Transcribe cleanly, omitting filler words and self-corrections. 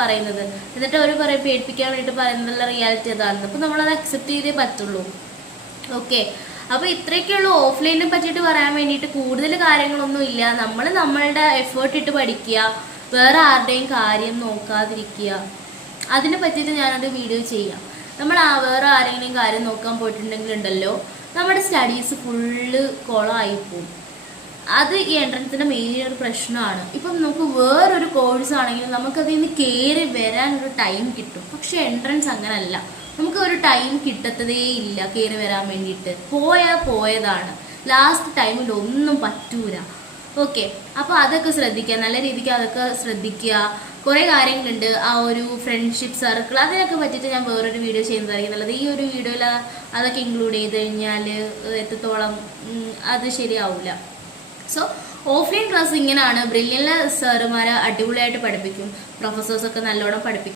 പറയുന്നത്. എന്നിട്ട് അവർ പറയും പേടിപ്പിക്കാൻ വേണ്ടിയിട്ട് പറയുന്നുള്ള റിയാലിറ്റി അതാണ്. അപ്പോൾ നമ്മളത് അക്സെപ്റ്റ് ചെയ്തേ പറ്റുള്ളൂ. ഓക്കെ, അപ്പോൾ ഇത്രയൊക്കെയുള്ളൂ ഓഫ്ലൈനിനെ പറ്റിയിട്ട് പറയാൻ വേണ്ടിയിട്ട്. കൂടുതൽ കാര്യങ്ങളൊന്നും ഇല്ല. നമ്മൾ നമ്മളുടെ എഫേർട്ട് ഇട്ട് പഠിക്കുക, വേറെ ആരുടെയും കാര്യം നോക്കാതിരിക്കുക. അതിനെ പറ്റിയിട്ട് ഞാനൊരു വീഡിയോ ചെയ്യാം. നമ്മൾ വേറെ ആരെങ്കിലും കാര്യം നോക്കാൻ പോയിട്ടുണ്ടെങ്കിലുണ്ടല്ലോ നമ്മുടെ സ്റ്റഡീസ് ഫുള്ള് കുളമായിപ്പോവും. അത് ഈ എൻട്രൻസിൻ്റെ മെയിൻ ഒരു പ്രശ്നമാണ്. ഇപ്പം നമുക്ക് വേറൊരു കോഴ്സ് ആണെങ്കിലും നമുക്കതിൽ നിന്ന് കയറി വരാനൊരു ടൈം കിട്ടും. പക്ഷെ എൻട്രൻസ് അങ്ങനല്ല, നമുക്ക് ഒരു ടൈം കിട്ടത്തതേ ഇല്ല കയറി വരാൻ വേണ്ടിയിട്ട്. പോയതാണ്, ലാസ്റ്റ് ടൈമിൽ ഒന്നും പറ്റൂല. ഓക്കെ, അപ്പോൾ അതൊക്കെ ശ്രദ്ധിക്കുക, നല്ല രീതിക്ക് അതൊക്കെ ശ്രദ്ധിക്കുക. കുറേ കാര്യങ്ങളുണ്ട്. ആ ഒരു ഫ്രണ്ട്ഷിപ്പ് സർക്കിൾ അതിനൊക്കെ പറ്റിയിട്ട് ഞാൻ വേറൊരു വീഡിയോ ചെയ്യുന്നതായിരിക്കും നല്ലത്. ഈ ഒരു വീഡിയോയിൽ അതൊക്കെ ഇൻക്ലൂഡ് ചെയ്ത് കഴിഞ്ഞാൽ എത്രത്തോളം അത് ശരിയാവില്ല. സോ ഓഫ്ലൈൻ ക്ലാസ് ഇങ്ങനെയാണ്. ബ്രില്യൻ്റ് സാറുമാർ അടിപൊളിയായിട്ട് പഠിപ്പിക്കും, പ്രൊഫസേഴ്സൊക്കെ നല്ലോണം പഠിപ്പിക്കും.